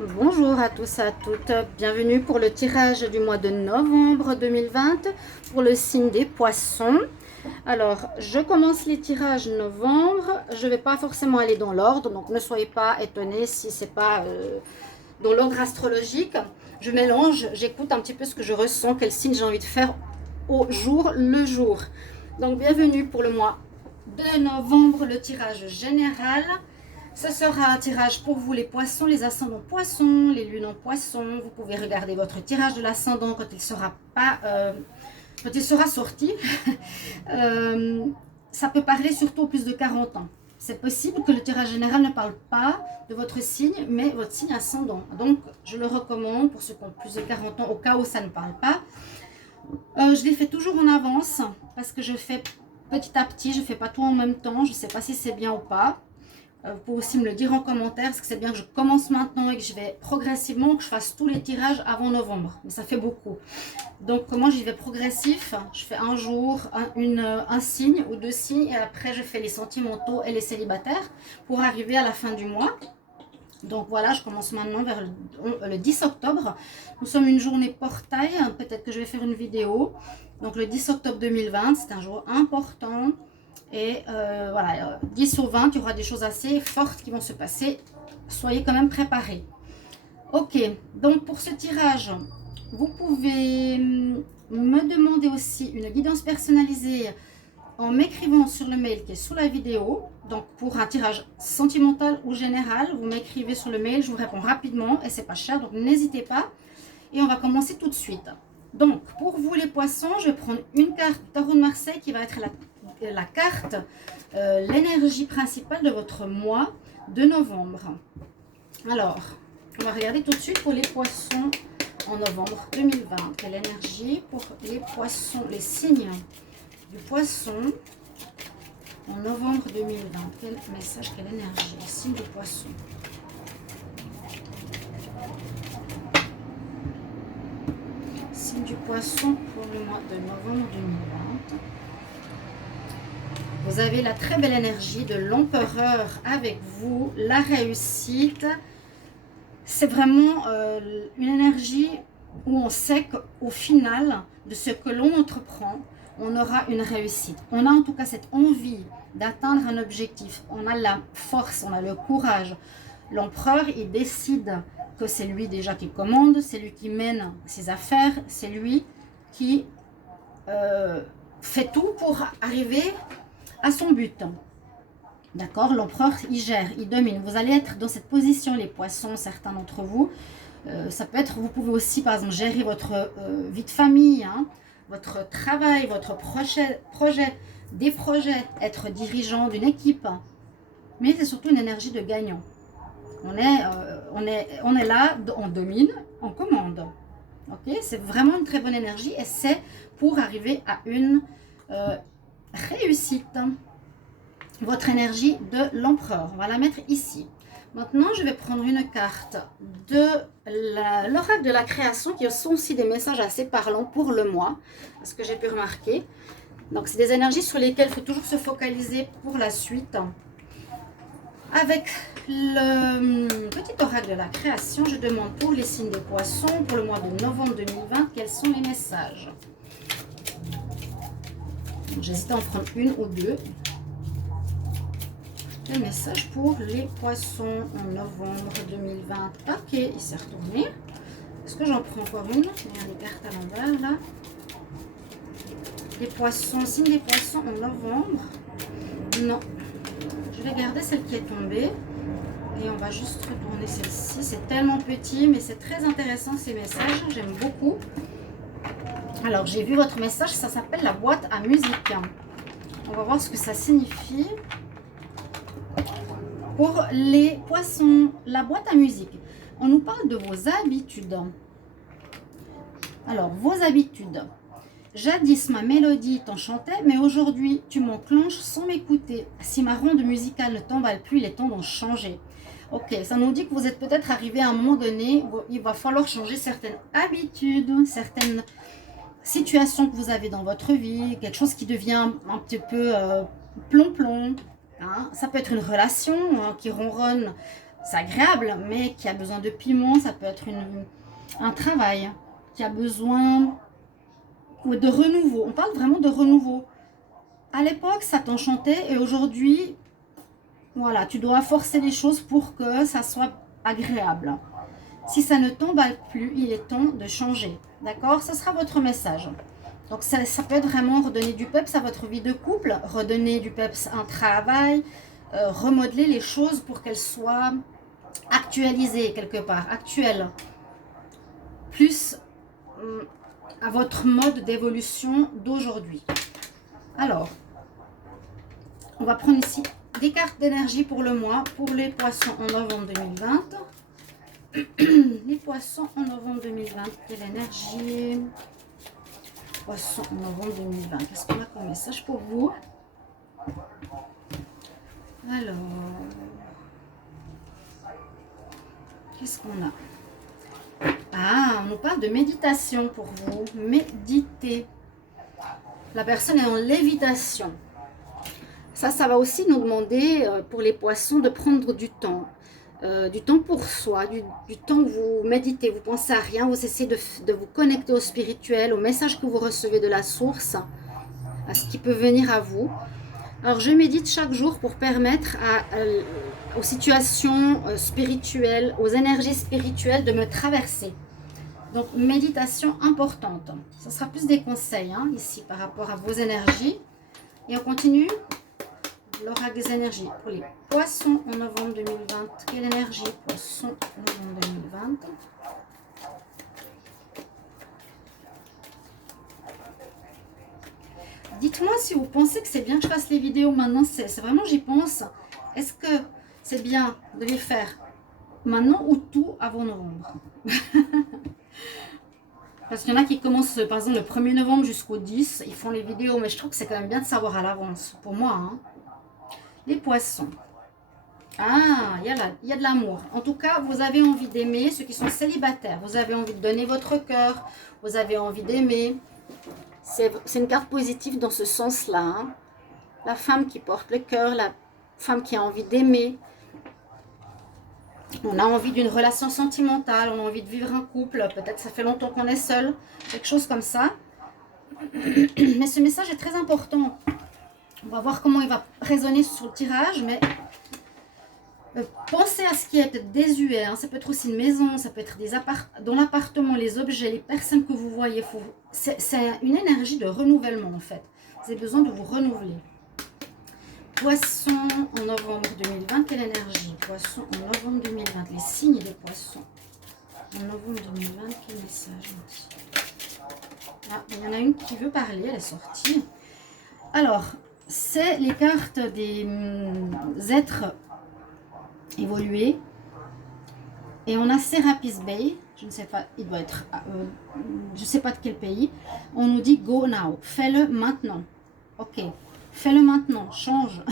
Bonjour à tous et à toutes, bienvenue pour le tirage du mois de novembre 2020 pour le signe des poissons. Alors, je commence les tirages novembre, je ne vais pas forcément aller dans l'ordre, donc ne soyez pas étonnés si ce n'est pas dans l'ordre astrologique. Je mélange, j'écoute un petit peu ce que je ressens, quel signe j'ai envie de faire au jour le jour. Donc, bienvenue pour le mois de novembre, le tirage général. Ce sera un tirage pour vous les poissons, les ascendants poissons, les lunes en poissons. Vous pouvez regarder votre tirage de l'ascendant quand il sera quand il sera sorti. Ça peut parler surtout aux plus de 40 ans. C'est possible que le tirage général ne parle pas de votre signe, mais votre signe ascendant. Donc, je le recommande pour ceux qui ont plus de 40 ans, au cas où ça ne parle pas. Je les fais toujours en avance, parce que je fais petit à petit, je ne fais pas tout en même temps. Je ne sais pas si c'est bien ou pas. Vous pouvez aussi me le dire en commentaire, parce que c'est bien que je commence maintenant et que je vais progressivement, que je fasse tous les tirages avant novembre. Mais ça fait beaucoup. Donc moi j'y vais progressif, je fais un jour, un signe ou deux signes, et après je fais les sentimentaux et les célibataires pour arriver à la fin du mois. Donc voilà, je commence maintenant vers le 10 octobre. Nous sommes une journée portail, peut-être que je vais faire une vidéo. Donc le 10 octobre 2020, c'est un jour important. Et voilà, 10 au 20, il y aura des choses assez fortes qui vont se passer. Soyez quand même préparés. Ok, donc pour ce tirage, vous pouvez me demander aussi une guidance personnalisée en m'écrivant sur le mail qui est sous la vidéo. Donc pour un tirage sentimental ou général, vous m'écrivez sur le mail, je vous réponds rapidement et c'est pas cher, donc n'hésitez pas. Et on va commencer tout de suite. Donc pour vous les poissons, je vais prendre une carte du tarot de Marseille qui va être la carte, l'énergie principale de votre mois de novembre. Alors, on va regarder tout de suite pour les poissons en novembre 2020. Quelle énergie pour les poissons, les signes du poisson en novembre 2020. Quel message, quelle énergie, les signes du poisson. Signe du poisson pour le mois de novembre 2020. Vous avez la très belle énergie de l'empereur avec vous, la réussite. C'est vraiment une énergie où on sait qu'au final de ce que l'on entreprend, on aura une réussite. On a en tout cas cette envie d'atteindre un objectif. On a la force, on a le courage. L'empereur, il décide que c'est lui déjà qui commande, c'est lui qui mène ses affaires, c'est lui qui fait tout pour arriver à son but. D'accord, l'empereur, il gère, il domine. Vous allez être dans cette position, les poissons, certains d'entre vous. Ça peut être, vous pouvez aussi, par exemple, gérer votre vie de famille, hein, votre travail, votre des projets, être dirigeant d'une équipe. Mais c'est surtout une énergie de gagnant. On est là, on domine, on commande. Ok, c'est vraiment une très bonne énergie et c'est pour arriver à une réussite. Votre énergie de l'empereur, on va la mettre ici. Maintenant, je vais prendre une carte de l'oracle de la création, qui sont aussi des messages assez parlants pour le mois, ce que j'ai pu remarquer. Donc, c'est des énergies sur lesquelles il faut toujours se focaliser pour la suite. Avec le petit oracle de la création, je demande pour les signes des poissons, pour le mois de novembre 2020, quels sont les messages. J'hésite à en prendre une ou deux. Le message pour les poissons en novembre 2020. Ok, il s'est retourné. Est-ce que j'en prends encore une? Il y a des cartes à l'envers là. Les poissons, signe des poissons en novembre. Non. Je vais garder celle qui est tombée. Et on va juste retourner celle-ci. C'est tellement petit, mais c'est très intéressant ces messages. J'aime beaucoup. Alors, j'ai vu votre message. Ça s'appelle la boîte à musique. On va voir ce que ça signifie. Pour les poissons, la boîte à musique, on nous parle de vos habitudes. Alors, vos habitudes. Jadis, ma mélodie t'enchantait, mais aujourd'hui, tu m'enclenches sans m'écouter. Si ma ronde musicale ne t'emballe plus, il est temps d'en changer. Ok, ça nous dit que vous êtes peut-être arrivé à un moment donné où il va falloir changer certaines habitudes, certaines situations que vous avez dans votre vie, quelque chose qui devient un petit peu plomb-plomb. Hein, ça peut être une relation qui ronronne c'est agréable, mais qui a besoin de piment, ça peut être un travail qui a besoin de renouveau. On parle vraiment de renouveau. À l'époque, ça t'enchantait et aujourd'hui, voilà, tu dois forcer les choses pour que ça soit agréable. Si ça ne t'emballe plus, il est temps de changer. D'accord? Ce sera votre message. Donc ça peut être vraiment redonner du peps à votre vie de couple, redonner du peps à un travail, remodeler les choses pour qu'elles soient actualisées quelque part, actuelles. Plus à votre mode d'évolution d'aujourd'hui. Alors, on va prendre ici des cartes d'énergie pour le mois, pour les poissons en novembre 2020. Les poissons en novembre 2020, quelle énergie? Poissons en novembre 2020, qu'est-ce qu'on a comme message pour vous? Alors, qu'est-ce qu'on a? Ah, on nous parle de méditation pour vous. Méditer. La personne est en lévitation. Ça va aussi nous demander pour les poissons de prendre du temps. Du temps pour soi, du temps où vous méditez, vous pensez à rien, vous essayez de vous connecter au spirituel, au message que vous recevez de la source, à ce qui peut venir à vous. Alors je médite chaque jour pour permettre aux situations spirituelles, aux énergies spirituelles de me traverser. Donc méditation importante. Ce sera plus des conseils ici par rapport à vos énergies. Et on continue. L'oracle des énergies pour les poissons en novembre 2020. Quelle énergie poissons en novembre 2020? Dites-moi si vous pensez que c'est bien que je fasse les vidéos maintenant. C'est vraiment, j'y pense. Est-ce que c'est bien de les faire maintenant ou tout avant novembre? Parce qu'il y en a qui commencent par exemple le 1er novembre jusqu'au 10. Ils font les vidéos, mais je trouve que c'est quand même bien de savoir à l'avance. Pour moi, Les poissons. Ah, il y a de l'amour. En tout cas, vous avez envie d'aimer ceux qui sont célibataires. Vous avez envie de donner votre cœur. Vous avez envie d'aimer. C'est une carte positive dans ce sens-là. La femme qui porte le cœur, la femme qui a envie d'aimer. On a envie d'une relation sentimentale, on a envie de vivre un couple. Peut-être ça fait longtemps qu'on est seul. Quelque chose comme ça. Mais ce message est très important. On va voir comment il va résonner sur le tirage, mais pensez à ce qui est désuet. Ça peut être aussi une maison, ça peut être dans l'appartement, les objets, les personnes que vous voyez. C'est une énergie de renouvellement en fait. Vous avez besoin de vous renouveler. Poisson en novembre 2020, quelle énergie? Poisson en novembre 2020, les signes des poissons. En novembre 2020, quel message? Ah, il y en a une qui veut parler, elle est sortie. Alors, c'est les cartes des êtres évolués. Et on a Serapis Bay, je ne sais pas, il doit être, je ne sais pas de quel pays. On nous dit go now, fais-le maintenant. Ok, fais-le maintenant, change.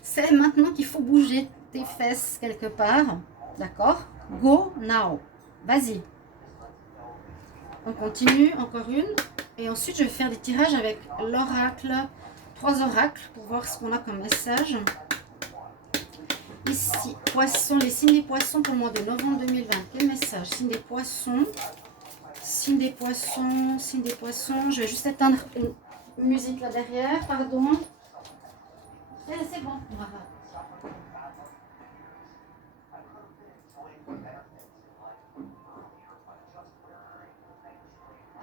C'est maintenant qu'il faut bouger tes fesses quelque part. D'accord? Go now, vas-y. On continue, encore une. Et ensuite, je vais faire des tirages avec l'oracle. 3 oracles pour voir ce qu'on a comme message. Ici, poissons, les signes des poissons pour le mois de novembre 2020. Quel message? Signe des poissons. Signe des poissons, signe des poissons. Je vais juste éteindre une musique là derrière, pardon. C'est bon, on va voir.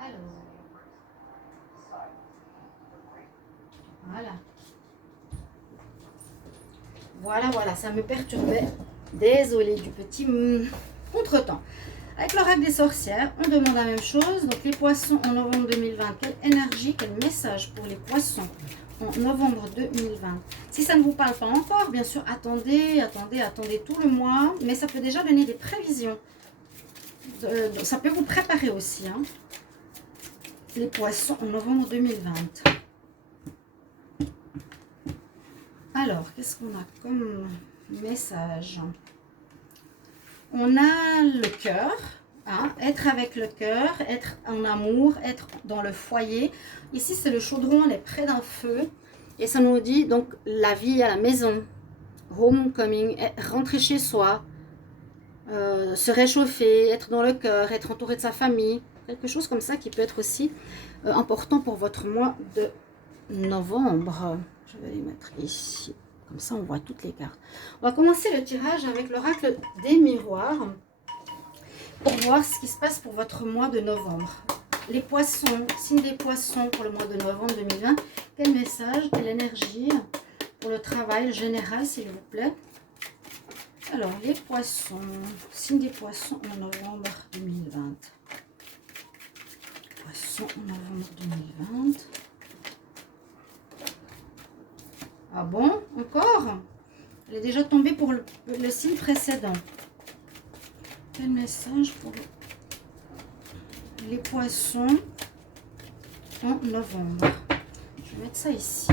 Alors. Voilà, ça me perturbait. Désolée du petit contretemps. Avec l'oracle des sorcières, on demande la même chose. Donc les poissons en novembre 2020, quelle énergie, quel message pour les poissons en novembre 2020. Si ça ne vous parle pas encore, bien sûr, attendez tout le mois. Mais ça peut déjà donner des prévisions. Ça peut vous préparer aussi. Les poissons en novembre 2020. Alors, qu'est-ce qu'on a comme message? On a le cœur, être avec le cœur, être en amour, être dans le foyer. Ici, c'est le chaudron, on est près d'un feu. Et ça nous dit donc la vie à la maison. homecoming, rentrer chez soi, se réchauffer, être dans le cœur, être entouré de sa famille, quelque chose comme ça qui peut être aussi important pour votre mois de novembre. Je vais les mettre ici, comme ça on voit toutes les cartes. On va commencer le tirage avec l'oracle des miroirs pour voir ce qui se passe pour votre mois de novembre. Les poissons, signe des poissons pour le mois de novembre 2020, quel message, quelle énergie pour le travail général s'il vous plaît. Alors les poissons, signe des poissons en novembre 2020. Poissons en novembre 2020. Ah bon, encore? Elle est déjà tombée pour le signe précédent. Quel message pour les poissons en novembre? Je vais mettre ça ici.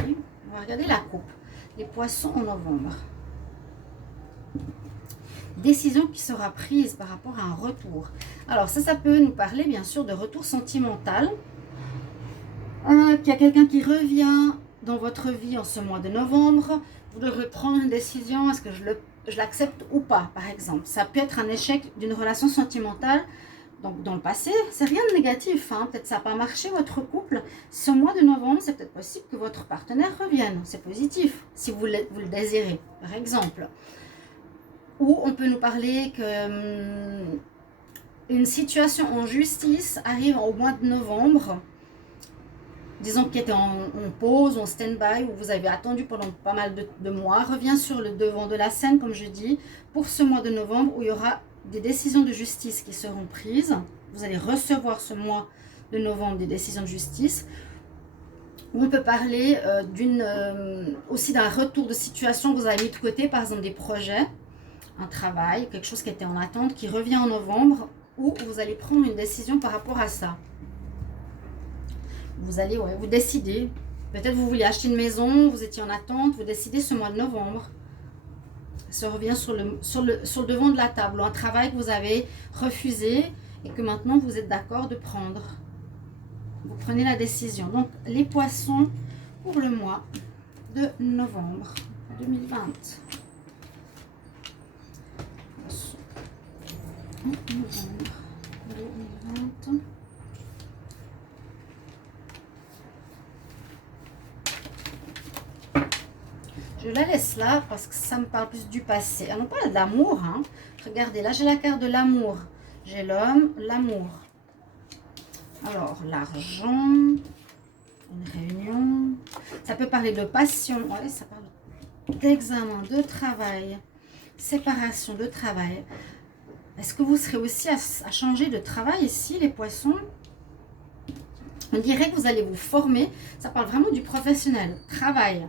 On va regarder la coupe. Les poissons en novembre. Décision qui sera prise par rapport à un retour. Alors ça peut nous parler bien sûr de retour sentimental. Qu'il y a quelqu'un qui revient dans votre vie en ce mois de novembre. Vous devrez prendre une décision. Est-ce que je l'accepte ou pas, par exemple. Ça peut être un échec d'une relation sentimentale. Donc, dans le passé, c'est rien de négatif. Hein. Peut-être ça n'a pas marché, votre couple. Ce mois de novembre, c'est peut-être possible que votre partenaire revienne. C'est positif, si vous le désirez, par exemple. Ou on peut nous parler que une situation en justice arrive au mois de novembre. Disons qui était en pause, en stand-by, où vous avez attendu pendant pas mal de mois, revient sur le devant de la scène, comme je dis, pour ce mois de novembre, où il y aura des décisions de justice qui seront prises. Vous allez recevoir ce mois de novembre des décisions de justice. On peut parler aussi d'un retour de situation que vous avez mis de côté, par exemple des projets, un travail, quelque chose qui était en attente, qui revient en novembre, où vous allez prendre une décision par rapport à ça. Vous allez vous décider. Peut-être vous voulez acheter une maison, vous étiez en attente, vous décidez ce mois de novembre. Ça revient sur le devant de la table. Un travail que vous avez refusé et que maintenant vous êtes d'accord de prendre. Vous prenez la décision. Donc les poissons pour le mois de novembre 2020. Poissons en novembre 2020. Je la laisse là parce que ça me parle plus du passé. On parle de l'amour. Hein. Regardez, là j'ai la carte de l'amour. J'ai l'homme, l'amour. Alors, l'argent, une réunion. Ça peut parler de passion. Ouais, ça parle d'examen, de travail, séparation, de travail. Est-ce que vous serez aussi à changer de travail ici, les poissons? On dirait que vous allez vous former. Ça parle vraiment du professionnel. Travail.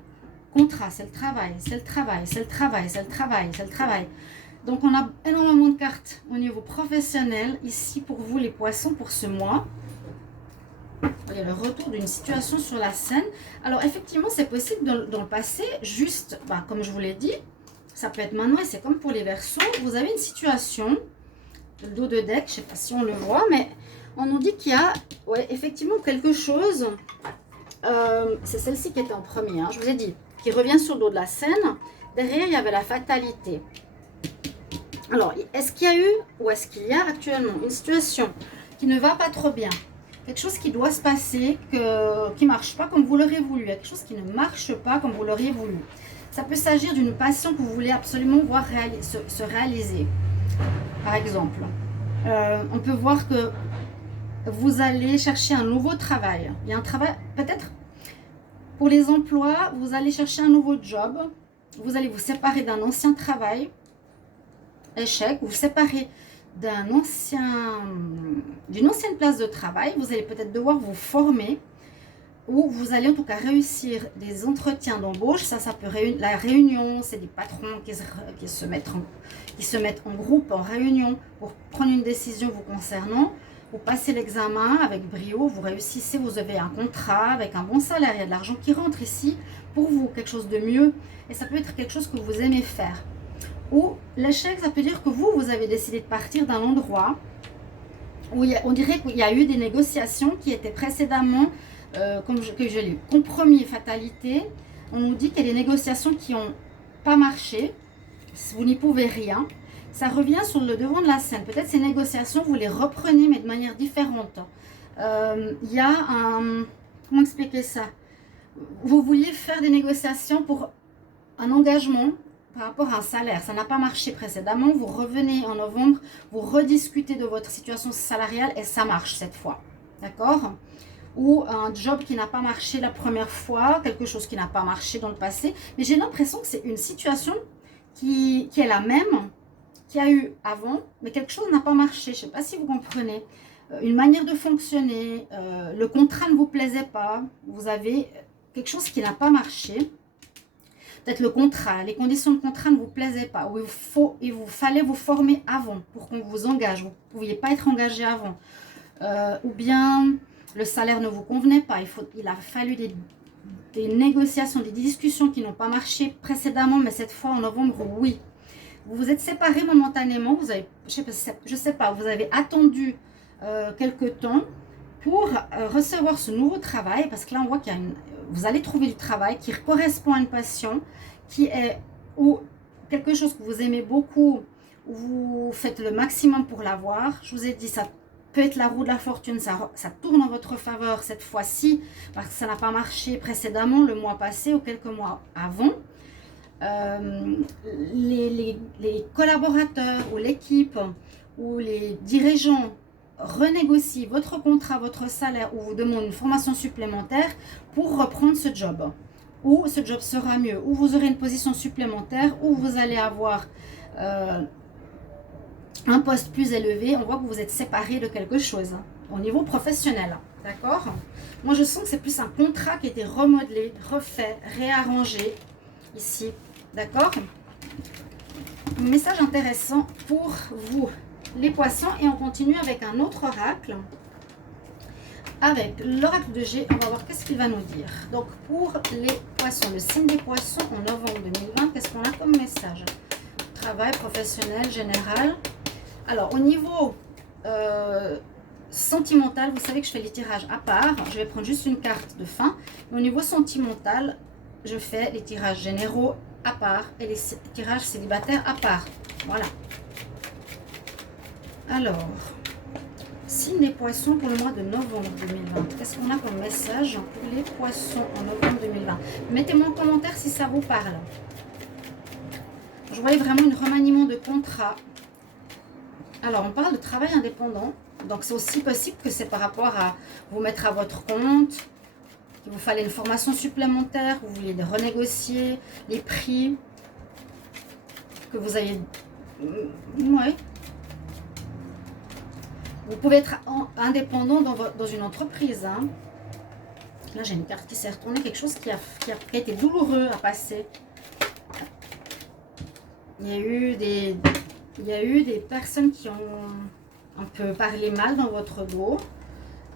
Contrat, c'est le travail, c'est le travail, c'est le travail, c'est le travail, c'est le travail. Donc, on a énormément de cartes au niveau professionnel ici pour vous, les poissons, pour ce mois. Il y a le retour d'une situation sur la scène. Alors, effectivement, c'est possible dans le passé, juste, comme je vous l'ai dit, ça peut être maintenant et c'est comme pour les Verseaux. Vous avez une situation, le dos de deck, je ne sais pas si on le voit, mais on nous dit qu'il y a effectivement quelque chose. C'est celle-ci qui était en premier, hein, je vous ai dit. Qui revient sur le dos de la scène. Derrière, il y avait la fatalité. Alors, est-ce qu'il y a eu ou est-ce qu'il y a actuellement une situation qui ne va pas trop bien? Quelque chose qui doit se passer, qui ne marche pas comme vous l'auriez voulu. Quelque chose qui ne marche pas comme vous l'auriez voulu. Ça peut s'agir d'une passion que vous voulez absolument voir se réaliser. Par exemple, on peut voir que vous allez chercher un nouveau travail. Il y a un travail, peut-être... Pour les emplois, vous allez chercher un nouveau job. Vous allez vous séparer d'un ancien travail. Échec. Vous séparer d'une ancienne place de travail. Vous allez peut-être devoir vous former. Ou vous allez en tout cas réussir des entretiens d'embauche. Ça peut la réunion. C'est des patrons qui se mettent en groupe, en réunion pour prendre une décision vous concernant. Vous passez l'examen avec brio, vous réussissez, vous avez un contrat avec un bon salaire, il y a de l'argent qui rentre ici pour vous, quelque chose de mieux. Et ça peut être quelque chose que vous aimez faire. Ou l'échec, ça peut dire que vous avez décidé de partir d'un endroit où on dirait qu'il y a eu des négociations qui étaient précédemment, que je l'ai eu. Compromis et fatalité, on nous dit qu'il y a des négociations qui n'ont pas marché. vous n'y pouvez rien. Ça revient sur le devant de la scène. Peut-être ces négociations, vous les reprenez, mais de manière différente. Il y a un... Comment expliquer ça? Vous vouliez faire des négociations pour un engagement par rapport à un salaire. Ça n'a pas marché précédemment. Vous revenez en novembre, vous rediscutez de votre situation salariale et ça marche cette fois. D'accord? Ou un job qui n'a pas marché la première fois, quelque chose qui n'a pas marché dans le passé. Mais j'ai l'impression que c'est une situation qui est la même qu'il y a eu avant, mais quelque chose n'a pas marché. Je ne sais pas si vous comprenez. Une manière de fonctionner, le contrat ne vous plaisait pas, vous avez quelque chose qui n'a pas marché. Peut-être le contrat, les conditions de contrat ne vous plaisaient pas, ou il vous fallait vous former avant pour qu'on vous engage. Vous ne pouviez pas être engagé avant. Ou bien le salaire ne vous convenait pas. Il a fallu des négociations, des discussions qui n'ont pas marché précédemment, mais cette fois en novembre, oui. Vous vous êtes séparés momentanément, vous avez, je sais pas, vous avez attendu quelque temps pour recevoir ce nouveau travail, parce que là on voit qu'il y a vous allez trouver du travail qui correspond à une passion, qui est ou quelque chose que vous aimez beaucoup, où vous faites le maximum pour l'avoir. Je vous ai dit, ça peut être la roue de la fortune, ça tourne en votre faveur cette fois-ci, parce que ça n'a pas marché précédemment, le mois passé ou quelques mois avant. Les collaborateurs ou l'équipe ou les dirigeants renégocient votre contrat, votre salaire ou vous demandent une formation supplémentaire pour reprendre ce job. Ou ce job sera mieux, ou vous aurez une position supplémentaire, ou vous allez avoir un poste plus élevé. On voit que vous êtes séparés de quelque chose au niveau professionnel. D'accord? Moi, je sens que c'est plus un contrat qui a été remodelé, refait, réarrangé ici. D'accord? Message intéressant pour vous, les poissons. Et on continue avec un autre oracle. Avec l'oracle de G, on va voir qu'est-ce qu'il va nous dire. Donc, pour les poissons, le signe des poissons en novembre 2020, qu'est-ce qu'on a comme message? Travail professionnel, général. Alors, au niveau sentimental, vous savez que je fais les tirages à part. Je vais prendre juste une carte de fin. Au niveau sentimental, je fais les tirages généraux à part et les tirages célibataires à part. Voilà. Alors, signe des poissons pour le mois de novembre 2020. Qu'est-ce qu'on a comme message pour les poissons en novembre 2020? Mettez-moi en commentaire si ça vous parle. Je voyais vraiment un remaniement de contrat. Alors, on parle de travail indépendant. Donc, c'est aussi possible que c'est par rapport à vous mettre à votre compte, qu'il vous fallait une formation supplémentaire, vous voulez renégocier les prix, que vous ayez... Ouais. Vous pouvez être indépendant dans une entreprise. Hein. Là, j'ai une carte qui s'est retournée, quelque chose qui a été douloureux à passer. Il y a eu des personnes qui ont un peu parlé mal dans votre dos.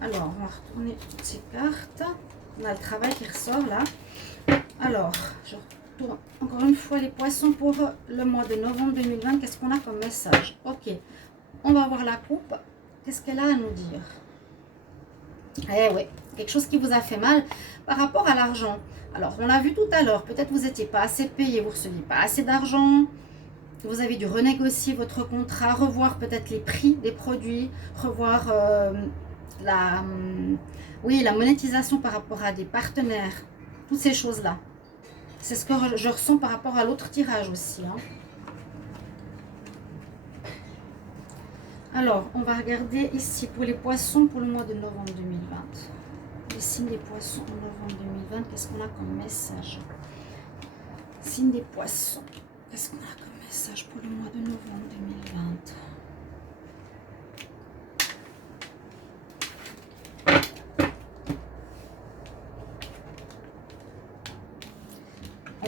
Alors, on va retourner toutes ces cartes. On a le travail qui ressort là. Alors, je retourne encore une fois les poissons pour le mois de novembre 2020. Qu'est-ce qu'on a comme message? Ok, on va voir la coupe. Qu'est-ce qu'elle a à nous dire? Eh oui, quelque chose qui vous a fait mal par rapport à l'argent. Alors, on l'a vu tout à l'heure. Peut-être vous n'étiez pas assez payé, vous ne receviez pas assez d'argent. Vous avez dû renégocier votre contrat, revoir peut-être les prix des produits, revoir la monétisation par rapport à des partenaires. Toutes ces choses-là. C'est ce que je ressens par rapport à l'autre tirage aussi. Hein. Alors, on va regarder ici pour les poissons pour le mois de novembre 2020. Les signes des poissons en novembre 2020, qu'est-ce qu'on a comme message? Signe des poissons, qu'est-ce qu'on a comme message pour le mois de novembre 2020?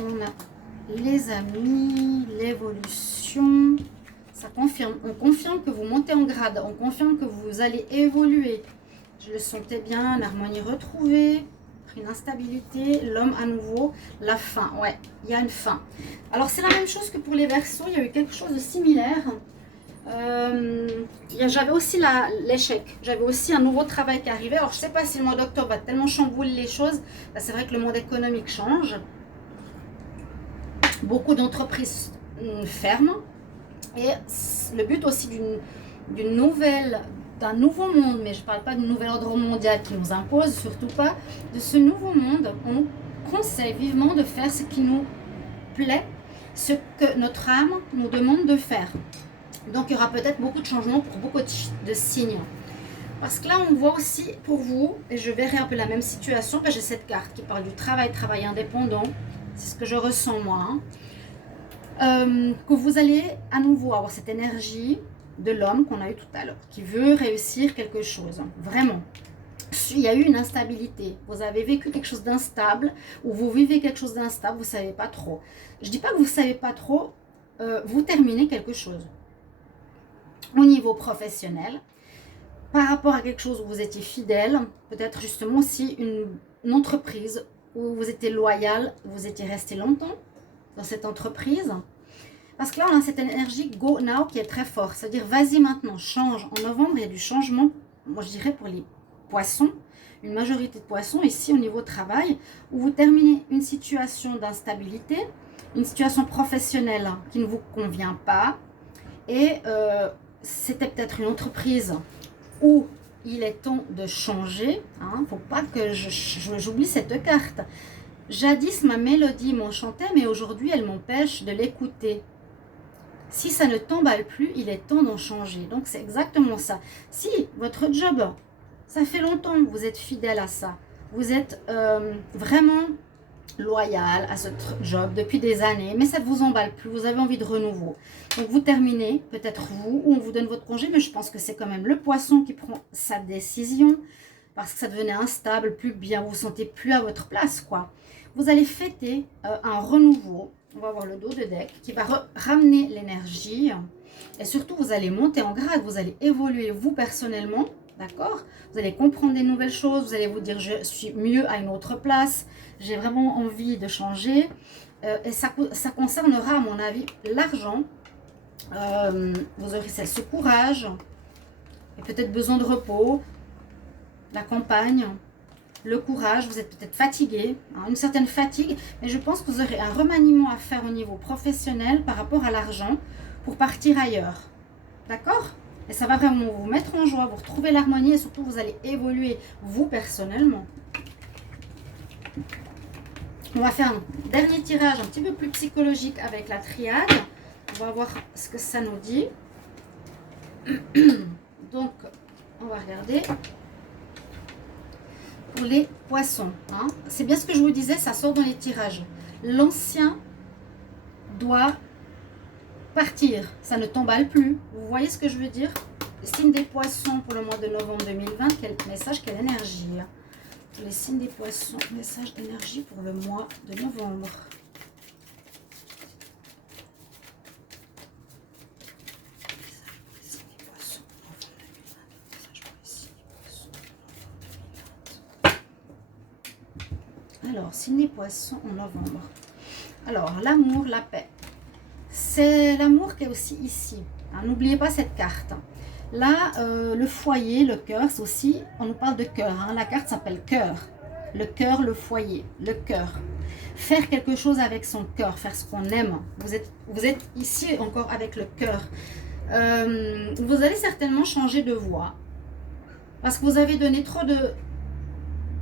On a les amis, l'évolution. Ça confirme. On confirme que vous montez en grade. On confirme que vous allez évoluer. Je le sentais bien. L'harmonie retrouvée. Une instabilité. L'homme à nouveau. La fin. Ouais, il y a une fin. Alors, c'est la même chose que pour les Verseaux. Il y a eu quelque chose de similaire. J'avais aussi l'échec. J'avais aussi un nouveau travail qui arrivait. Alors, je ne sais pas si le mois d'octobre va tellement chambouler les choses. C'est vrai que le monde économique change. Beaucoup d'entreprises ferme. Et le but aussi d'un nouveau monde, mais je ne parle pas d'un nouvel ordre mondial qui nous impose, surtout pas, de ce nouveau monde, on nous conseille vivement de faire ce qui nous plaît, ce que notre âme nous demande de faire. Donc il y aura peut-être beaucoup de changements pour beaucoup de signes. Parce que là, on voit aussi pour vous, et je verrai un peu la même situation, que j'ai cette carte qui parle du travail indépendant, c'est ce que je ressens moi, que vous allez à nouveau avoir cette énergie de l'homme qu'on a eu tout à l'heure, qui veut réussir quelque chose, vraiment. Il y a eu une instabilité, vous avez vécu quelque chose d'instable, ou vous vivez quelque chose d'instable, vous ne savez pas trop. Je ne dis pas que vous ne savez pas trop, vous terminez quelque chose. Au niveau professionnel, par rapport à quelque chose où vous étiez fidèle, peut-être justement aussi une entreprise où vous étiez loyal, vous étiez resté longtemps dans cette entreprise. Parce que là, on a cette énergie go now qui est très forte. C'est-à-dire, vas-y maintenant, change. En novembre, il y a du changement, moi je dirais pour les poissons, une majorité de poissons ici au niveau travail, où vous terminez une situation d'instabilité, une situation professionnelle qui ne vous convient pas. Et c'était peut-être une entreprise où il est temps de changer. Il ne faut pas que j'oublie cette carte. Jadis, ma mélodie m'enchantait, mais aujourd'hui, elle m'empêche de l'écouter. Si ça ne t'emballe plus, il est temps d'en changer. Donc, c'est exactement ça. Si votre job, ça fait longtemps que vous êtes fidèle à ça, vous êtes vraiment loyal à ce job depuis des années, mais ça ne vous emballe plus, vous avez envie de renouveau. Donc, vous terminez, peut-être vous, ou on vous donne votre congé, mais je pense que c'est quand même le poisson qui prend sa décision, parce que ça devenait instable, plus bien, vous ne vous sentez plus à votre place, quoi. Vous allez fêter un renouveau. On va voir le dos de deck qui va ramener l'énergie. Et surtout, vous allez monter en grade. Vous allez évoluer vous personnellement. D'accord? Vous allez comprendre des nouvelles choses. Vous allez vous dire, je suis mieux à une autre place. J'ai vraiment envie de changer. Et ça concernera, à mon avis, l'argent. Vous aurez ce courage. Et peut-être besoin de repos. La campagne. Le courage, vous êtes peut-être fatigué, une certaine fatigue, mais je pense que vous aurez un remaniement à faire au niveau professionnel par rapport à l'argent pour partir ailleurs. D'accord? Et ça va vraiment vous mettre en joie, vous retrouver l'harmonie et surtout vous allez évoluer vous personnellement. On va faire un dernier tirage un petit peu plus psychologique avec la triade. On va voir ce que ça nous dit. Donc, on va regarder. Pour les poissons, c'est bien ce que je vous disais, ça sort dans les tirages. L'ancien doit partir, ça ne t'emballe plus. Vous voyez ce que je veux dire? Les signes des poissons pour le mois de novembre 2020, quel message, quelle énergie? Pour les signes des poissons, message d'énergie pour le mois de novembre. Alors, signe des poissons en novembre. Alors, l'amour, la paix. C'est l'amour qui est aussi ici. N'oubliez pas cette carte. Là, le foyer, le cœur, c'est aussi, on nous parle de cœur. La carte s'appelle cœur. Le cœur, le foyer, le cœur. Faire quelque chose avec son cœur, faire ce qu'on aime. Vous êtes ici encore avec le cœur. Vous allez certainement changer de voie. Parce que vous avez donné trop de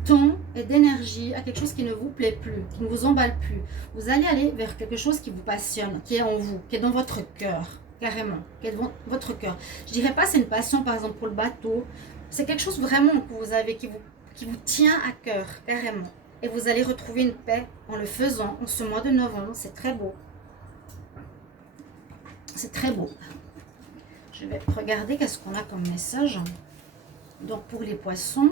temps et d'énergie à quelque chose qui ne vous plaît plus, qui ne vous emballe plus. Vous allez aller vers quelque chose qui vous passionne, qui est en vous, qui est dans votre cœur, carrément, qui est dans votre cœur. Je dirais pas c'est une passion par exemple pour le bateau, c'est quelque chose vraiment que vous avez, qui vous tient à cœur, carrément. Et vous allez retrouver une paix en le faisant en ce mois de novembre, c'est très beau. C'est très beau. Je vais regarder qu'est-ce qu'on a comme message. Donc pour les poissons,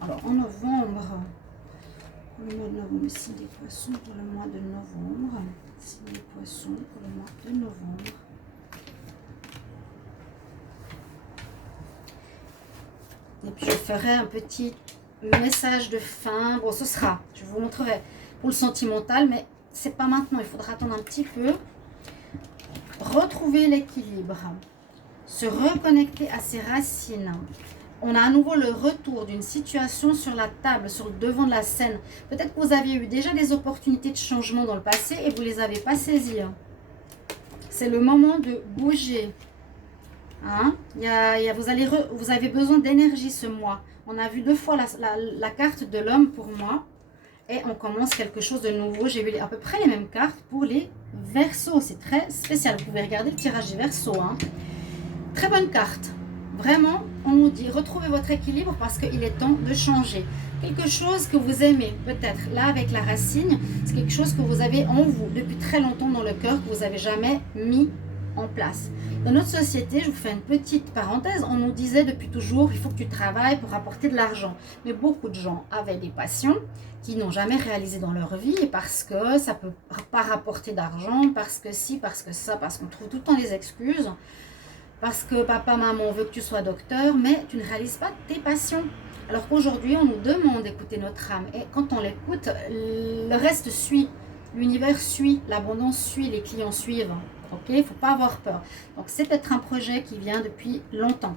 alors en novembre, le mois de novembre, signe des poissons pour le mois de novembre, signe des poissons pour le mois de novembre. Et puis je ferai un petit message de fin. Bon, ce sera, je vous montrerai pour le sentimental, mais c'est pas maintenant, il faudra attendre un petit peu. Retrouver l'équilibre, se reconnecter à ses racines, on a à nouveau le retour d'une situation sur la table, sur le devant de la scène. Peut-être que vous aviez eu déjà des opportunités de changement dans le passé et vous ne les avez pas saisies. C'est le moment de bouger. Hein? Vous avez besoin d'énergie ce mois. On a vu 2 fois la carte de l'homme pour moi. Et on commence quelque chose de nouveau. J'ai vu à peu près les mêmes cartes pour les Verseaux. C'est très spécial. Vous pouvez regarder le tirage des Verseaux. Hein? Très bonne carte. Vraiment, on nous dit retrouvez votre équilibre parce qu'il est temps de changer. Quelque chose que vous aimez, peut-être là avec la racine, c'est quelque chose que vous avez en vous depuis très longtemps dans le cœur, que vous n'avez jamais mis en place. Dans notre société, je vous fais une petite parenthèse, on nous disait depuis toujours il faut que tu travailles pour apporter de l'argent. Mais beaucoup de gens avaient des passions qui n'ont jamais réalisé dans leur vie parce que ça ne peut pas rapporter d'argent, parce que si, parce que ça, parce qu'on trouve tout le temps des excuses. Parce que papa, maman veut que tu sois docteur, mais tu ne réalises pas tes passions. Alors qu'aujourd'hui, on nous demande d'écouter notre âme. Et quand on l'écoute, le reste suit. L'univers suit, l'abondance suit, les clients suivent. Ok, il ne faut pas avoir peur. Donc, c'est peut-être un projet qui vient depuis longtemps.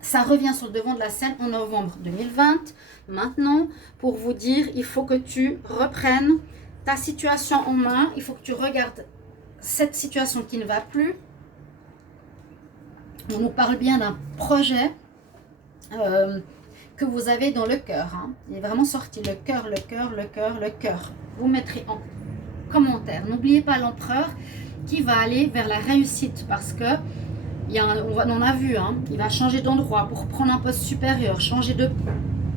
Ça revient sur le devant de la scène en novembre 2020. Maintenant, pour vous dire, il faut que tu reprennes ta situation en main. Il faut que tu regardes cette situation qui ne va plus. On nous parle bien d'un projet que vous avez dans le cœur. Hein. Il est vraiment sorti le cœur, le cœur, le cœur, le cœur. Vous mettrez en commentaire. N'oubliez pas l'empereur qui va aller vers la réussite parce que on en a vu, hein, il va changer d'endroit pour prendre un poste supérieur, changer de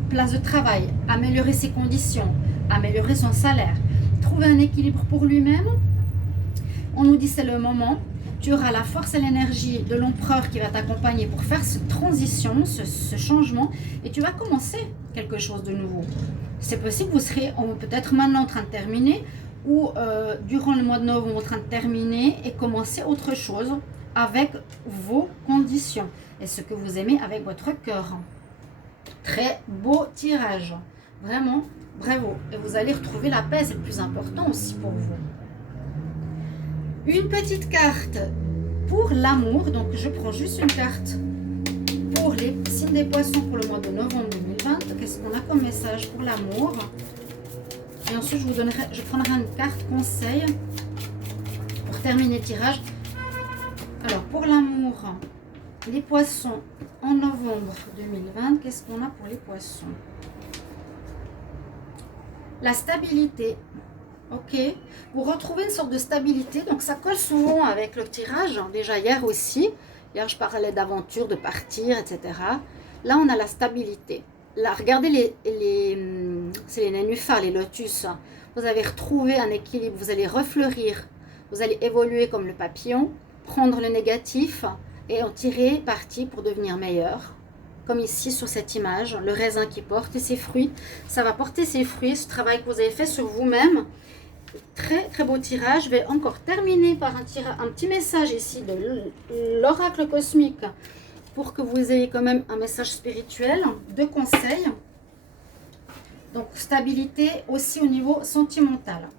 place de travail, améliorer ses conditions, améliorer son salaire, trouver un équilibre pour lui-même. On nous dit c'est le moment. Tu auras la force et l'énergie de l'empereur qui va t'accompagner pour faire cette transition, ce changement, et tu vas commencer quelque chose de nouveau. C'est possible que vous serez peut-être maintenant en train de terminer, ou durant le mois de novembre en train de terminer et commencer autre chose avec vos conditions et ce que vous aimez avec votre cœur. Très beau tirage, vraiment, bravo. Et vous allez retrouver la paix, c'est le plus important aussi pour vous. Une petite carte pour l'amour, donc je prends juste une carte pour les signes des poissons pour le mois de novembre 2020. Qu'est-ce qu'on a comme message pour l'amour? Et ensuite je prendrai une carte conseil pour terminer le tirage. Alors pour l'amour, les poissons en novembre 2020, qu'est-ce qu'on a pour les poissons? La stabilité. Ok, vous retrouvez une sorte de stabilité, donc ça colle souvent avec le tirage, déjà hier aussi, hier je parlais d'aventure, de partir, etc. Là on a la stabilité, là regardez c'est les nénuphars, les lotus, vous avez retrouvé un équilibre, vous allez refleurir, vous allez évoluer comme le papillon, prendre le négatif et en tirer parti pour devenir meilleur. Comme ici sur cette image, le raisin qui porte ses fruits, ça va porter ses fruits, ce travail que vous avez fait sur vous-même. Très très beau tirage. Je vais encore terminer par un petit message ici de l'oracle cosmique pour que vous ayez quand même un message spirituel, de conseils. Donc stabilité aussi au niveau sentimental.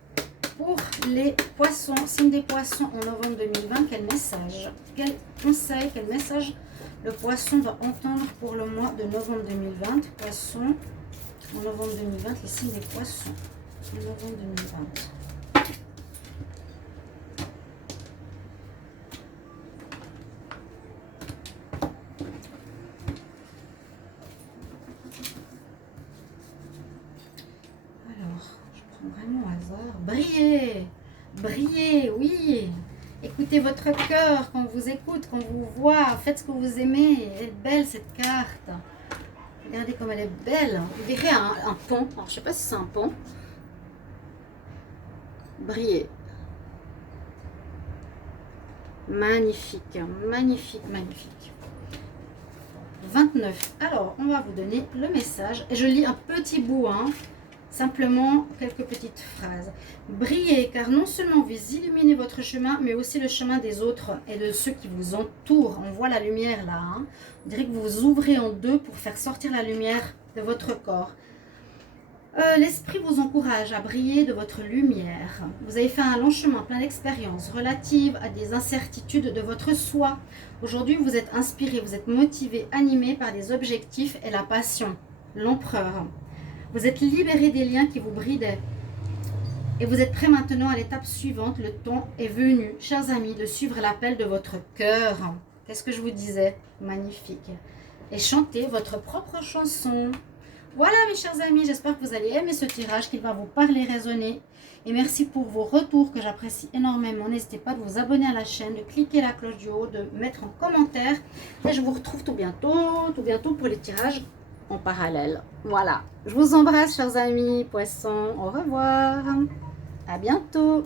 Pour les poissons, signe des poissons en novembre 2020, quel message, quel conseil, quel message le poisson va entendre pour le mois de novembre 2020. Poisson en novembre 2020, les signes des poissons en novembre 2020. Vraiment au hasard. Brillez, brillez, oui. Écoutez votre cœur quand on vous écoute, quand on vous voit. Faites ce que vous aimez. Elle est belle cette carte. Regardez comme elle est belle. On dirait un pont. Alors, je ne sais pas si c'est un pont. Brillez. Magnifique, magnifique, magnifique. 29. Alors, on va vous donner le message. Et je lis un petit bout, hein. Simplement quelques petites phrases. Brillez, car non seulement vous illuminez votre chemin, mais aussi le chemin des autres et de ceux qui vous entourent. On voit la lumière là. Hein. On dirait que vous vous ouvrez en deux pour faire sortir la lumière de votre corps. L'esprit vous encourage à briller de votre lumière. Vous avez fait un long chemin plein d'expériences relatives à des incertitudes de votre soi. Aujourd'hui, vous êtes inspiré, vous êtes motivé, animé par des objectifs et la passion. L'empereur. Vous êtes libéré des liens qui vous bridaient. Et vous êtes prêt maintenant à l'étape suivante. Le temps est venu, chers amis, de suivre l'appel de votre cœur. Qu'est-ce que je vous disais? Magnifique. Et chantez votre propre chanson. Voilà mes chers amis, j'espère que vous allez aimer ce tirage, qu'il va vous parler, résonner. Et merci pour vos retours que j'apprécie énormément. N'hésitez pas de vous abonner à la chaîne, de cliquer la cloche du haut, de mettre en commentaire. Et je vous retrouve tout bientôt pour les tirages en parallèle. Voilà, je vous embrasse chers amis, poissons, au revoir. À bientôt.